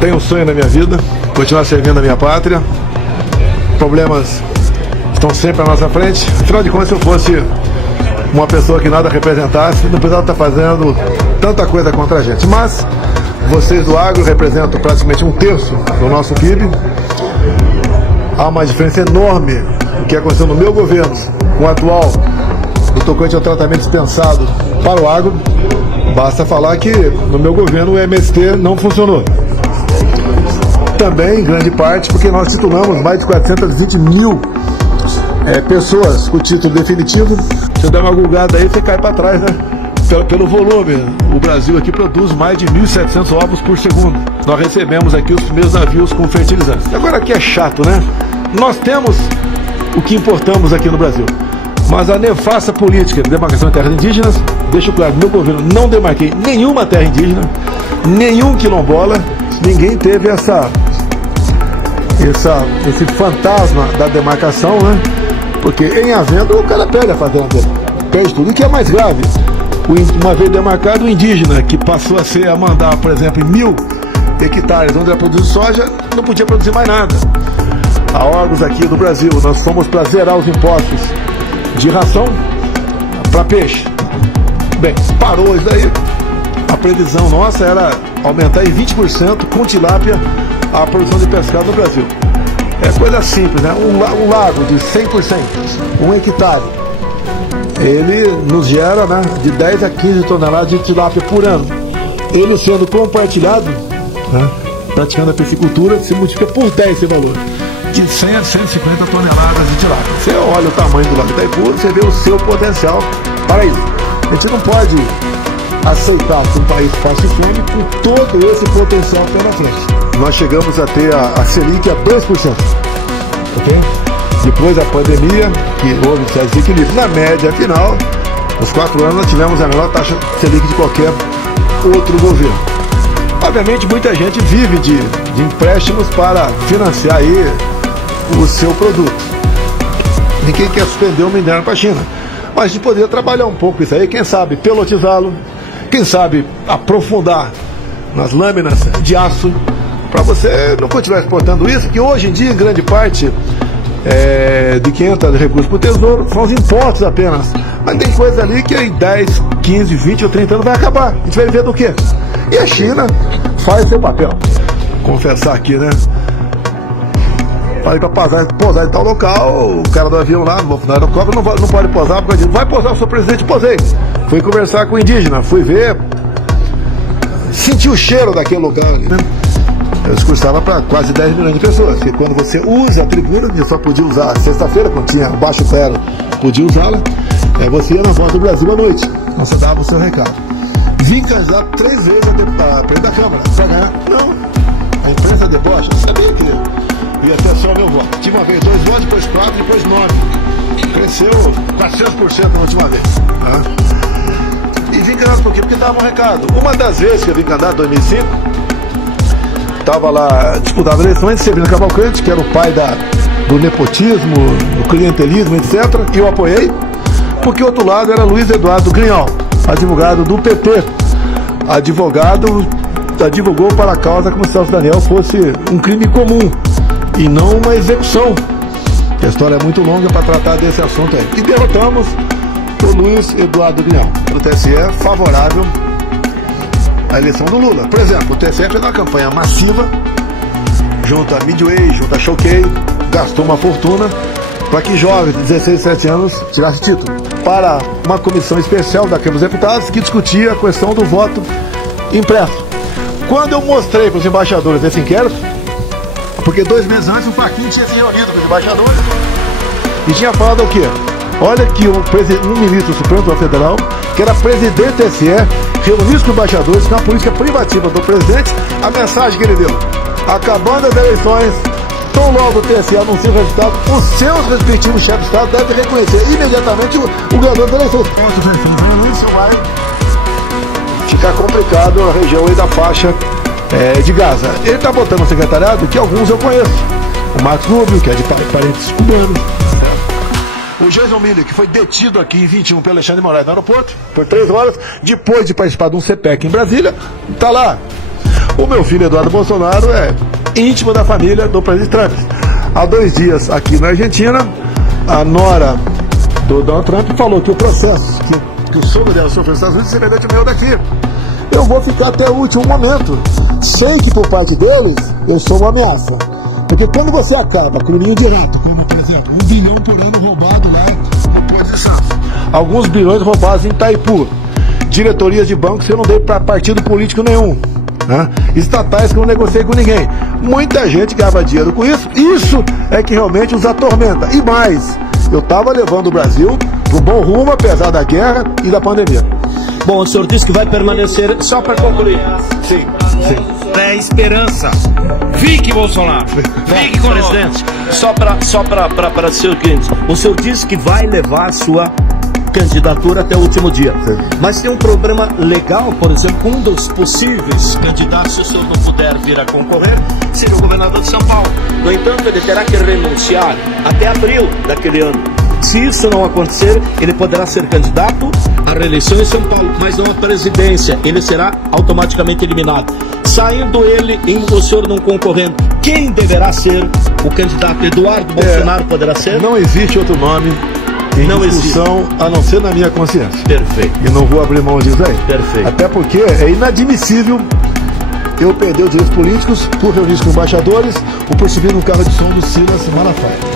tenho um sonho na minha vida, continuar servindo a minha pátria. Problemas estão sempre à nossa frente. Afinal de contas, se eu fosse uma pessoa que nada representasse, não precisava estar fazendo tanta coisa contra a gente. Mas vocês do agro representam praticamente 1/3 do nosso PIB. Há uma diferença enorme do que aconteceu no meu governo com o atual, no tocante ao tratamento dispensado para o agro. Basta falar que no meu governo o MST não funcionou. Também, em grande parte, porque nós titulamos mais de 420 mil pessoas com o título definitivo. Se eu der uma gulgada aí, você cai para trás, né? Pelo volume, o Brasil aqui produz mais de 1.700 ovos por segundo. Nós recebemos aqui os primeiros navios com fertilizantes. Agora aqui é chato, né? Nós temos o que importamos aqui no Brasil, mas a nefasta política de demarcação de terras indígenas, deixo claro, meu governo não demarquei nenhuma terra indígena, nenhum quilombola, ninguém teve esse fantasma da demarcação, né? Porque em havendo o cara perde a fazenda, perde tudo. O que é mais grave, uma vez demarcado, o indígena que passou a mandar, por exemplo, em 1.000 hectares onde era produzir soja, não podia produzir mais nada. A órgãos aqui do Brasil, nós fomos para zerar os impostos de ração para peixe. Bem, parou isso daí. A previsão nossa era aumentar em 20% com tilápia a produção de pescado no Brasil. É coisa simples, né? Um lago de 100%, 1 hectare, ele nos gera, né, de 10 a 15 toneladas de tilápia por ano. Ele sendo compartilhado, né, praticando a piscicultura, se multiplica por 10 esse valor. De 100 a 150 toneladas de tilápia. Você olha o tamanho do lago Itaipu, você vê o seu potencial para isso. A gente não pode aceitar que um país passe fome com todo esse potencial pela frente. Nós chegamos a ter a Selic a 2%. Ok? Depois da pandemia, que houve esse desequilíbrio. Na média final, nos 4 anos, nós tivemos a menor taxa Selic de qualquer outro governo. Obviamente, muita gente vive de empréstimos para financiar aí o seu produto. Ninguém quer suspender o minério para a China. Mas a gente poderia trabalhar um pouco isso aí, quem sabe pelotizá-lo, quem sabe aprofundar nas lâminas de aço, para você não continuar exportando isso, que hoje em dia, em grande parte, de quem entra de recursos para o Tesouro, são os impostos apenas. Mas tem coisa ali que em 10, 15, 20 ou 30 anos vai acabar. A gente vai viver do quê? E a China faz seu papel. Confessar aqui, né? Falei para posar em tal local, o cara do avião lá, no aeroporto, não pode posar, porque vai posar o seu presidente, posei. Fui conversar com o indígena, fui ver, senti o cheiro daquele lugar, né? Eu discursava para quase 10 milhões de pessoas, porque quando você usa a tribuna, você só podia usar sexta-feira, quando tinha baixo zero, podia usá-la, você ia na Voz do Brasil à noite, então você dava o seu recado. Vim candidato 3 vezes a presidente da Câmara, para ganhar, não, a imprensa debocha, sabia que ia ter só o meu voto. Tive uma vez 2 votos, depois 4, depois 9. Cresceu 400% na última vez. Tá? E vim candidato por quê? Porque dava um recado. Uma das vezes que eu vim candidato em 2005, estava lá, disputava eleições, Severino Cavalcante, que era o pai do nepotismo, do clientelismo, etc. E eu apoiei, porque o outro lado era Luiz Eduardo Grignol, advogado do PT. Advogou para a causa como se o Daniel fosse um crime comum e não uma execução. A história é muito longa para tratar desse assunto aí. E derrotamos o Luiz Eduardo Grignol, do TSE, favorável à eleição do Lula. Por exemplo, o TSE fez uma campanha massiva, junto a Midway, junto a Choquei, gastou uma fortuna para que jovens de 16, 17 anos tirassem título. Para uma comissão especial da Câmara dos Deputados que discutia a questão do voto impresso. Quando eu mostrei para os embaixadores esse inquérito, porque 2 meses antes o Fachin tinha se reunido com os embaixadores e tinha falado o quê? Olha que um ministro do Supremo Tribunal Federal, que era presidente do TSE, reuniu-se com os embaixadores com a política privativa do presidente. A mensagem que ele deu: acabando as eleições, tão logo o TSE anuncia o resultado, os seus respectivos chefes de Estado devem reconhecer imediatamente o ganhador da eleição. Isso vai ficar complicado na região aí da faixa de Gaza. Ele está botando no secretariado que alguns eu conheço. O Marcos Rubio, que é de parentes cubanos. O Jason Miller, que foi detido aqui em 21 pelo Alexandre de Moraes no aeroporto, por 3 horas, depois de participar de um CPEC em Brasília, está lá. O meu filho Eduardo Bolsonaro é íntimo da família do presidente Trump. Há 2 dias aqui na Argentina, a nora do Donald Trump falou que o processo que o sogro dela sofreu nos Estados Unidos é semelhante ao meu daqui. Eu vou ficar até o último momento. Sei que por parte deles eu sou uma ameaça. Porque quando você acaba com o ninho de rato, como por exemplo, 1 bilhão por ano roubado lá no Porto de Santos, alguns bilhões roubados em Itaipu, diretorias de bancos que eu não dei para partido político nenhum, né? Estatais que eu não negociei com ninguém. Muita gente ganhava dinheiro com isso. Isso é que realmente os atormenta. E mais, eu estava levando o Brasil para um bom rumo, apesar da guerra e da pandemia. Bom, o senhor disse que vai permanecer, só para concluir. Sim. É esperança. Fique, Bolsonaro. Fique com presidente. Só para ser o seguinte, o senhor disse que vai levar sua candidatura até o último dia. Sim. Mas tem um problema legal, por exemplo, um dos possíveis candidatos, se o senhor não puder vir a concorrer, seria o governador de São Paulo. No entanto, ele terá que renunciar até abril daquele ano. Se isso não acontecer, ele poderá ser candidato à reeleição em São Paulo, mas não à presidência. Ele será automaticamente eliminado. Saindo ele e o senhor não concorrendo, quem deverá ser o candidato? Eduardo Bolsonaro poderá ser? Não existe outro nome em discussão a não ser na minha consciência. Perfeito. E não vou abrir mão disso aí. Perfeito. Até porque é inadmissível eu perder os direitos políticos por reunir com embaixadores ou por subir no carro de som do Silas Malafaia.